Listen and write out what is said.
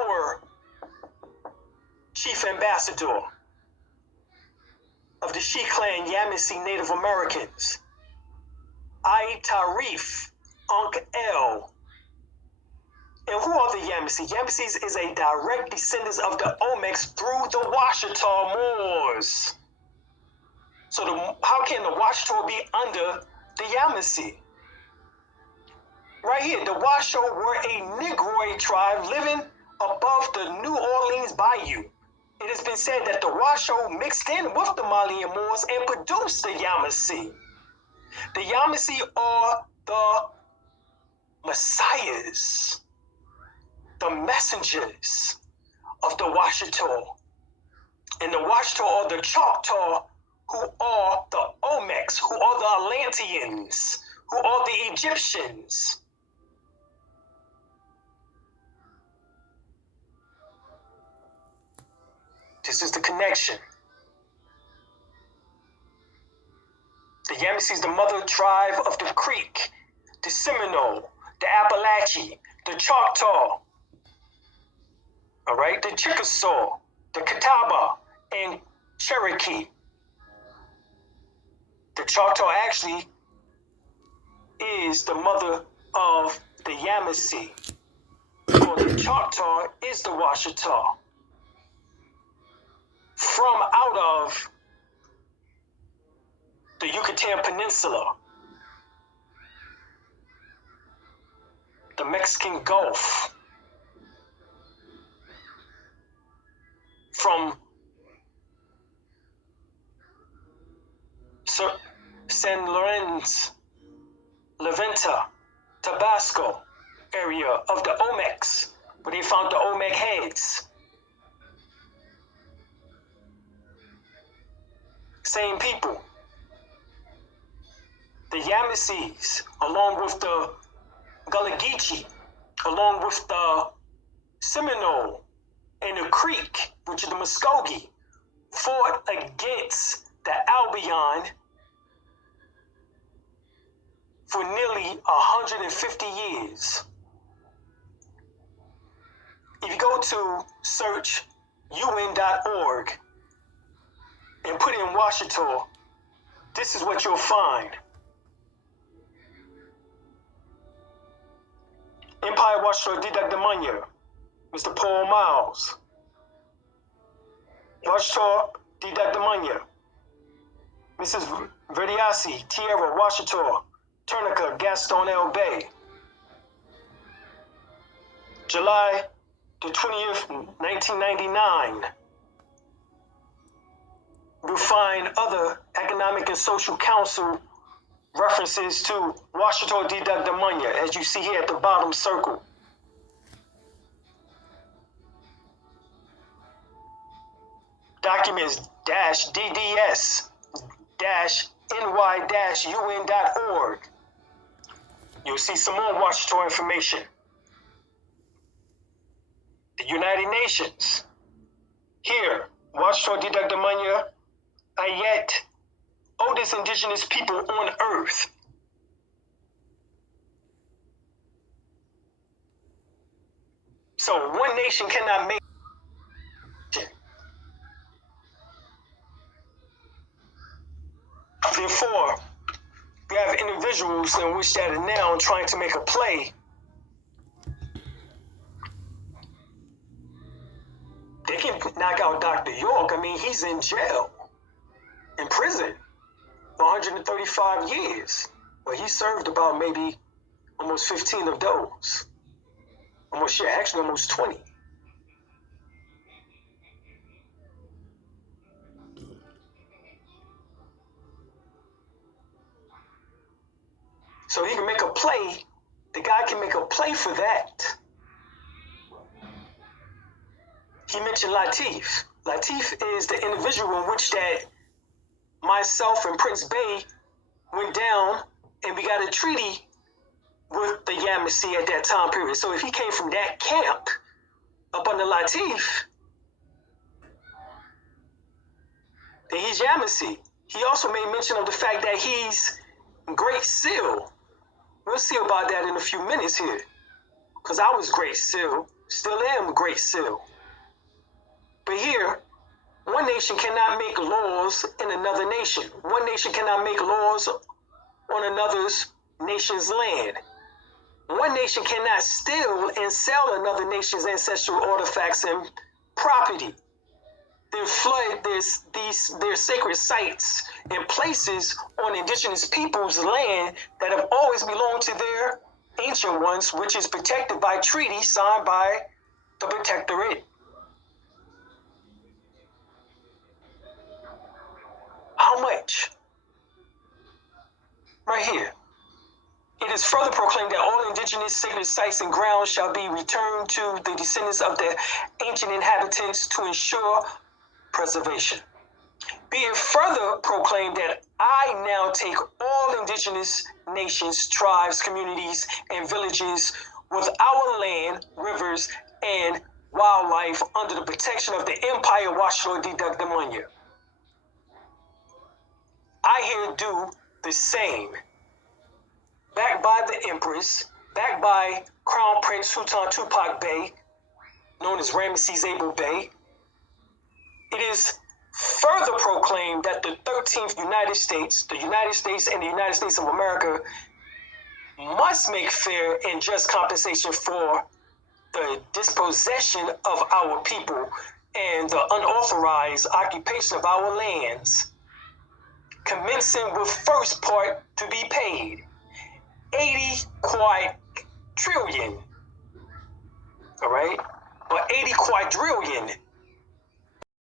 our chief ambassador of the She Clan Yamasee Native Americans, I Tarif Unc El. And who are the Yamasee? Yamasees is a direct descendant of the Olmecs through the Washitaw Moors. So how can the Washitaw be under the Yamasee? Right here, the Washoe were a Negroid tribe living above the New Orleans Bayou. It has been said that the Washoe mixed in with the Malian Moors and produced the Yamasee. The Yamasee are the messiahs, the messengers of the Washitaw. And the Washitaw are the Choctaw, who are the Olmecs, who are the Atlanteans, who are the Egyptians. This is the connection. The Yamasee is the mother tribe of the Creek, the Seminole, the Appalachian, the Choctaw, all right, the Chickasaw, the Catawba, and Cherokee. The Choctaw actually is the mother of the Yamasee. For the Choctaw is the Washitaw. From out of the Yucatan Peninsula, the Mexican Gulf, from San Lorenzo, Levanta, Tabasco area of the Olmecs, where they found the Olmec heads. Same people. The Yamasees, along with the Gullah Geechee, along with the Seminole and the Creek, which is the Muskogee, fought against the Albion for nearly 150 years. If you go to search UN.org and put in Washitaw, this is what you'll find. Empire Washitaw Didagdamanya, Mr. Paul Miles. Washitaw Didagdamanya, Mrs. Verdiasi, Tierra Washitaw, Turnica Gaston L. Bay. July the 20th, 1999. You'll find other Economic and Social Council references to Washitaw Didagdamanya, as you see here at the bottom circle. Documents DDS ny-un.org. You'll see some more Washitaw information. The United Nations. Here, Washitaw Didagdamanya Ayet, oldest indigenous people on earth. So one nation cannot make it. Therefore, we have individuals in which that are now trying to make a play. They can knock out Dr. York. I mean, he's in jail, in prison, for 135 years. Well, he served about maybe almost 15 of those. Actually almost 20. So he can make a play. The guy can make a play for that. He mentioned Latif. Latif is the individual in which that myself and Prince Bey went down and we got a treaty with the Yamasee at that time period. So if he came from that camp up under Latif, then he's Yamasee. He also made mention of the fact that he's Great Seal. We'll see about that in a few minutes here. because I was Great Seal, still am Great Seal. But here, one nation cannot make laws in another nation. One nation cannot make laws on another nation's land. One nation cannot steal and sell another nation's ancestral artifacts and property. They flood their sacred sites and places on indigenous peoples' land that have always belonged to their ancient ones, which is protected by treaty signed by the protectorate. How much? Right here. It is further proclaimed that all indigenous sacred sites and grounds shall be returned to the descendants of the ancient inhabitants to ensure preservation. Be it further proclaimed that I now take all indigenous nations, tribes, communities, and villages with our land, rivers, and wildlife under the protection of the Empire Washitaw Oldest. I here do the same. Backed by the Empress, backed by Crown Prince Sultan Tupac Bey, known as Ramesses Able Bey, it is further proclaimed that the 13th United States, the United States and the United States of America, must make fair and just compensation for the dispossession of our people and the unauthorized occupation of our lands, commencing with first part to be paid, 80 quadrillion, all right? But 80 quadrillion